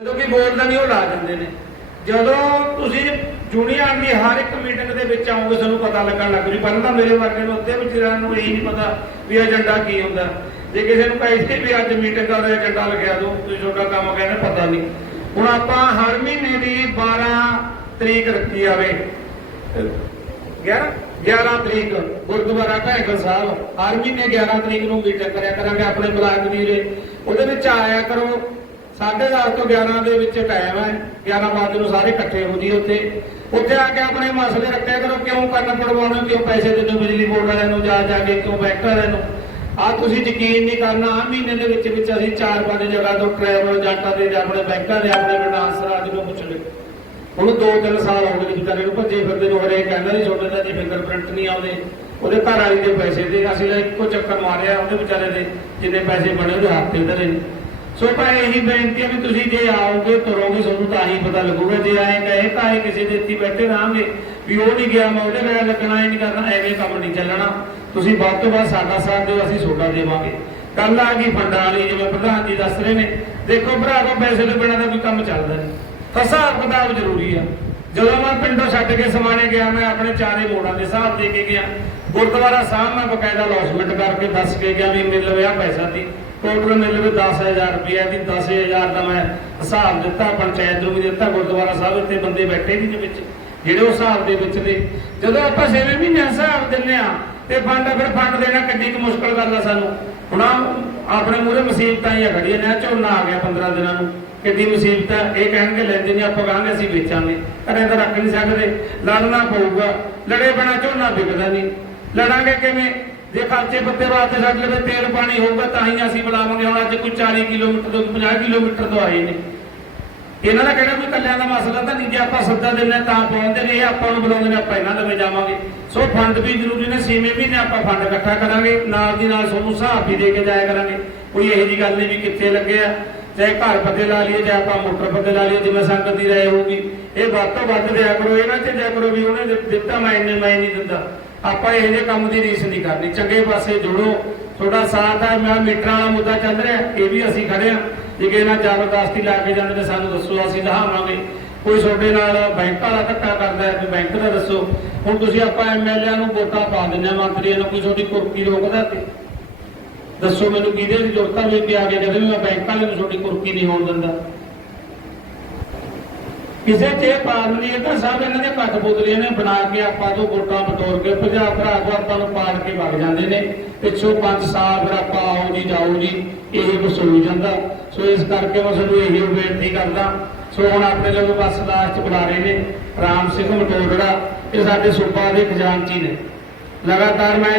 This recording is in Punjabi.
ਜਦੋਂ ਕਿ ਬੋਲਦਾ ਨਹੀਂ ਉਹ ਲਾ ਦਿੰਦੇ ਨੇ। ਜਦੋਂ ਤੁਸੀਂ ਜੂਨੀਅਰ ਦੀ ਹਰ ਇੱਕ ਮੀਟਿੰਗ ਦੇ ਵਿੱਚ ਆਓਗੇ ਤੁਹਾਨੂੰ ਪਤਾ ਲੱਗਣ ਲੱਗ ਜੂ। ਪਹਿਲਾਂ ਤਾਂ ਮੇਰੇ ਵਰਗੇ ਨੂੰ ਅੱਧੇ ਵਿਚਾਰਿਆਂ ਨੂੰ ਇਹ ਨਹੀਂ ਪਤਾ ਵੀ ਏਜੰਡਾ ਕੀ ਹੁੰਦਾ। ਜੇ ਕਿਸੇ ਨੂੰ ਕਹੇ ਵੀ ਅੱਜ ਮੀਟਿੰਗ ਦਾ ਏਜੰਡਾ ਲਿਖਿਆ ਦੋ ਤੁਸੀਂ ਤੁਹਾਡਾ ਕੰਮ ਕਹਿੰਦੇ, ਪਤਾ ਨਹੀਂ। ਹੁਣ ਆਪਾਂ ਹਰ ਮਹੀਨੇ ਦੀ 12 ਤਰੀਕ ਰੱਖੀ ਆਵੇ 11 11 ਤਰੀਕ, ਗੁਰਦੁਆਰਾ ਘਾਇਕਲ ਸਾਹਿਬ ਹਰ ਮਹੀਨੇ 11 ਤਰੀਕ ਨੂੰ ਮੀਟਿੰਗ ਕਰਿਆ ਕਰਾਂਗੇ ਆਪਣੇ ਬਲਾਕ ਦੀ ਉਹਦੇ ਵਿੱਚ ਆਇਆ ਕਰੋ 10:30 ਤੋਂ 11 ਦੇ ਵਿੱਚ ਟਾਈਮ ਹੈ। 11 ਵਜੇ ਨੂੰ ਸਾਰੇ ਇਕੱਠੇ ਹੋ ਜੀ ਉੱਥੇ। ਉੱਥੇ ਆ ਕੇ ਆਪਣੇ ਮਸਲੇ ਰੱਖਿਆ ਕਰੋ, ਕਿਉਂ ਕੰਨ ਪੜਵਾਉਣੇ, ਕਿਉਂ ਪੈਸੇ ਦਿੰਦੇ ਬਿਜਲੀ ਬੋਰਡ ਵਾਲਿਆਂ ਨੂੰ ਜਾ ਜਾ ਕੇ ਕਿਉਂ ਬੈਂਕ ਵਾਲਿਆਂ ਨੂੰ? ਆ ਤੁਸੀਂ ਯਕੀਨ ਨਹੀਂ ਕਰਨਾ ਆ ਮਹੀਨੇ ਦੇ ਵਿੱਚ ਵਿੱਚ ਅਸੀਂ ਚਾਰ ਪੰਜ ਜਗ੍ਹਾ ਤੋਂ ਟਰੈਵਲ ਏਜੰਟਾਂ ਦੇ ਆਪਣੇ ਬੈਂਕਾਂ ਦੇ, ਆਪਣੇ ਫਾਈਨਾਂਸ ਰਾਜ ਨੂੰ ਪੁੱਛ ਲਿਓ ਹੁਣ 2-3 ਸਾਲ ਹੋ ਗਏ ਵਿਚਾਰੇ ਨੂੰ ਭੱਜੇ ਫਿਰਦੇ ਨੂੰ, ਹਰੇਕ ਕਹਿੰਦਾ ਨਹੀਂ ਛੋਟੇ ਦਾ ਜੀ ਫਿੰਗਰਪ੍ਰਿੰਟ ਨਹੀਂ ਆਉਂਦੇ। ਉਹਦੇ ਘਰ ਵਾਲੀ ਦੇ ਪੈਸੇ ਦੇ, ਅਸੀਂ ਇੱਕੋ ਚੱਕਰ ਮਾਰਿਆ, ਉਹਦੇ ਵਿਚਾਰੇ ਦੇ ਜਿੰਨੇ ਪੈਸੇ ਬਣੇ ਉਹਦੇ ਹੱਥ ਤੇ ਧਰੇ। ਸੋ ਭਾਈ ਇਹੀ ਬੇਨਤੀ ਹੈ ਵੀ ਤੁਸੀਂ ਜੇ ਆਓਗੇ, ਤੁਰੋਗੇ, ਤੁਹਾਨੂੰ ਤਾਂ ਹੀ ਪਤਾ ਲੱਗੂਗਾ, ਜੇ ਆਏ ਕਹੇ ਤਾਂ ਇਹ ਕਿਸੇ ਦੇ ਇੱਥੇ ਬੈਠੇ ਰਹਾਂਗੇ ਵੀ ਉਹ ਨਹੀਂ ਗਿਆ, ਮੈਂ ਉਹਦੇ ਨਾਲ ਲੱਗਣਾ, ਇਹ ਨਹੀਂ ਕਰਨਾ, ਐਵੇਂ ਕੰਮ ਨਹੀਂ ਚੱਲਣਾ। ਤੁਸੀਂ ਵੱਧ ਤੋਂ ਵੱਧ ਸਾਡਾ ਸਾਥ ਦਿਓ, ਅਸੀਂ ਤੁਹਾਡਾ ਦੇਵਾਂਗੇ। ਕੱਲ ਆ ਗਈ ਫੰਡਾਂ ਵਾਲੀ, ਜਿਵੇਂ ਪ੍ਰਧਾਨ ਜੀ ਦੱਸ ਰਹੇ ਨੇ। ਦੇਖੋ ਭਰਾਵੋ ਪੈਸੇ ਤੋਂ ਬਿਨਾਂ ਦਾ ਕੋਈ ਕੰਮ ਚੱਲਦਾ ਨਹੀਂ। ਤਾਂ ਹਿਸਾਬ ਕਿਤਾਬ ਜ਼ਰੂਰੀ ਆ। ਜਦੋਂ ਮੈਂ ਪਿੰਡੋਂ ਛੱਡ ਕੇ ਸਮਾਣੇ ਗਿਆ, ਮੈਂ ਆਪਣੇ ਚਾਰੇ ਮੋੜਾਂ ਦੇ ਹਿਸਾਬ ਦੇ ਕੇ ਗਿਆ। ਗੁਰਦੁਆਰਾ ਸਾਹਿਬ ਮੈਂ ਬਕਾਇਦਾ ਲੌਸਮੈਂਟ ਕਰਕੇ ਦੱਸ ਕੇ ਗਿਆ ਵੀ ਮੇਰੇ ਲਵੇ ਆ ਪੈਸਾ ਦੀ ਟੋਟਲ ਮੇਰੇ ਲਵੇ 10000 ਰੁਪਏ ਦੀ 10000 ਦਾ ਮੈਂ ਹਿਸਾਬ ਦਿੱਤਾ, ਪੰਚਾਇਤ ਨੂੰ ਵੀ ਦਿੱਤਾ, ਗੁਰਦੁਆਰਾ ਸਾਹਿਬ ਤੇ ਬੰਦੇ ਬੈਠੇ ਵੀ ਨੇ ਵਿੱਚ, ਜਿਹੜੇ ਉਸ ਹਿਸਾਬ ਦੇ ਵਿੱਚ ਨੇ। ਜਦੋਂ ਆਪਾਂ 6 ਮਹੀਨੇ ਹਿਸਾਬ ਦਿੰਨੇ ਆ ਤੇ ਫੰਡ ਫਿਰ ਫੰਡ ਦੇਣਾ ਕਿੰਨੀ ਕੁ ਮੁਸ਼ਕਲ ਗੱਲ ਆ ਸਾਨੂੰ। ਹੁਣ ਆਪਣੇ ਮੂਹਰੇ ਮੁਸੀਬਤਾਂ ਹੀ ਖੜੀਆਂ ਨੇ ਝੋਨਾ ਆ ਗਿਆ 15 ਦਿਨਾਂ ਨੂੰ ਕਿੰਨੀ ਮੁਸੀਬਤ ਹੈ ਇਹ ਕਹਿਣਗੇ, ਲੈਂਦੇ ਨਹੀਂ, ਆਪਾਂ ਕਹਾਂਗੇ ਅਸੀਂ ਵੇਚਾਂਗੇ। ਘਰੇ ਤਾਂ ਰੱਖ ਨਹੀਂ ਸਕਦੇ। ਲੜਨਾ ਪਊਗਾ, ਲੜੇ ਬਣਾ ਝੋਨਾ ਵਿਕਦਾ ਨਹੀਂ। ਲੜਾਂਗੇ ਕਿਵੇਂ? ਜੇ ਖਰਚੇ ਪੱਤੇ ਵਾਸਤੇ ਸਾਡੇ ਲਵੇ, ਤੇਲ ਪਾਣੀ ਹੋਊਗਾ, ਤਾਂ ਹੀ ਅਸੀਂ ਬੁਲਾਵਾਂਗੇ। ਹੁਣ ਅੱਜ ਕੋਈ 40 ਕਿਲੋਮੀਟਰ ਤੋਂ 50 ਕਿਲੋਮੀਟਰ ਤੋਂ ਆਏ ਨੇ। ਇਹਨਾਂ ਦਾ ਕਿਹੜਾ ਕੋਈ ਕੱਲਿਆਂ ਦਾ ਮਸਲਾ ਤਾਂ ਨਹੀਂ, ਜੇ ਆਪਾਂ ਸੱਦਾ ਦਿੰਨੇ ਤਾਂ ਪਹੁੰਚਦੇ ਨੇ ਆਪਾਂ ਨੂੰ ਬੁਲਾਉਂਦੇ ਨੇ, ਆਪਾਂ ਇਹਨਾਂ ਦੇ ਵਿੱਚ ਜਾਵਾਂਗੇ। ਸੋ ਫੰਡ ਵੀ ਜ਼ਰੂਰੀ ਨੇ, ਛੇਵੇਂ ਮਹੀਨੇ ਆਪਾਂ ਫੰਡ ਇਕੱਠਾ ਕਰਾਂਗੇ। ਨਾਲ ਦੀ ਨਾਲ ਤੁਹਾਨੂੰ ਹਿਸਾਬ ਵੀ ਦੇ ਕੇ ਜਾਇਆ ਕਰਾਂਗੇ। ਕੋਈ ਇਹੋ ਜੀ ਗੱਲ ਨਹੀਂ ਵੀ ਕਿੱਥੇ ਲੱਗੇ ਆ। ਚਾਹੇ ਘਰ ਪੱਤੇ ਲਾ ਲਈਏ, ਚਾਹੇ ਆਪਾਂ ਮੋਟਰ ਪੱਤੇ ਲਾ ਲਈਏ, ਜਿਵੇਂ ਸੰਗਤ ਦੀ ਰਾਏ ਹੋਊਗੀ। ਇਹ ਵੱਧ ਤੋਂ ਵੱਧ ਦਿਆ ਕਰੋ, ਇਹਨਾਂ ਨਾ ਚੱਲਿਆ ਕਰੋ ਵੀ ਉਹਨੇ ਦਿੱਤਾ, ਮੈਂ ਇੰਨੇ ਮੈਂ ਨਹੀਂ ਦਿੰਦਾ। ਆਪਾਂ ਇਹੋ ਕੰਮ ਦੀ ਰੀਸ ਨਹੀਂ ਕਰਨੀ। ਚੰਗੇ ਪਾਸੇ ਜੁੜੋ। ਤੁਹਾਡਾ ਸਾਥ ਹੈ ਮੈਂ ਮੀਟਰਾਂ ਵਾਲਾ ਮੁੱਦਾ ਚੱਲ ਰਿਹਾ। ਇਹ ਵੀ ਅਸੀਂ ਖੜੇ ਆ ਜੇ ਕਿਸੇ ਨਾਲ ਜ਼ਬਰਦਸਤੀ ਲਾ ਕੇ ਜਾਂਦੇ ਨੇ ਸਾਨੂੰ ਦੱਸੋ, ਅਸੀਂ ਲਹਾਵਾਂਗੇ ਕੋਈ ਤੁਹਾਡੇ ਨਾਲ ਬੈਂਕ ਵਾਲਾ ਧੱਕਾ ਕਰਦਾ ਕੋਈ ਬੈਂਕ ਦਾ ਦੱਸੋ। ਹੁਣ ਤੁਸੀਂ ਆਪਾਂ ਐਮਐਲਏ ਨੂੰ ਵੋਟਾਂ ਪਾ ਦਿੰਦੇ ਆ ਮੰਤਰੀਆਂ ਨੂੰ ਕੋਈ ਤੁਹਾਡੀ ਕੁਰਕੀ ਰੋਕਦਾ ਤੇ। ਦੱਸੋ ਮੈਨੂੰ ਕਿਹਦੇ ਦੀ ਜ਼ਰੂਰਤ ਹੈ ਵੀ ਆ ਕੇ ਕਹਿੰਦੇ ਵੀ ਮੈਂ ਬੈਂਕ ਵਾਲੇ ਨੂੰ ਤੁਹਾਡੀ ਕੁਰਕੀ ਨਹੀਂ ਹੋਣ ਦਿੰਦਾ। ਕਿਸੇ ਤੇ ਪਾਲ ਤਾਂ ਸਭ ਇਹਨਾਂ ਦੇ ਕੱਟ ਬੋਤਲੀਆਂ ਨੇ ਬਣਾ ਕੇ ਆਪਾਂ ਤੋਂ ਵੋਟਾਂ ਬਟੋਰ ਕੇ ਭਜਾ ਭਰਾ ਕੋ ਆਪਾਂ ਨੂੰ ਪਾੜ ਕੇ ਵਗ ਜਾਂਦੇ ਨੇ। ਪਿੱਛੋਂ ਪੰਜ ਸਾਲ ਫਿਰ ਆਪਾਂ ਆਓ ਜੀ, ਜਾਓ ਜੀ, ਇਹ ਵਸੂਲ ਜਾਂਦਾ। ਸੋ ਇਸ ਕਰਕੇ ਮੈਂ ਤੁਹਾਨੂੰ ਇਹੀ ਬੇਨਤੀ ਕਰਦਾ। ਸੋ ਹੁਣ ਆਪਣੇ ਲੋਕ ਬਸ ਲਾਸਟ ਚ ਬੁਲਾ ਰਹੇ ਨੇ ਰਾਮ ਸਿੰਘ ਮਟੋਰੜਾ। ਇਹ ਸਾਡੇ ਸੂਬਾ ਦੇ ਖਜ਼ਾਨਚੀ ਨੇ। ਲਗਾਤਾਰ ਮੈਂ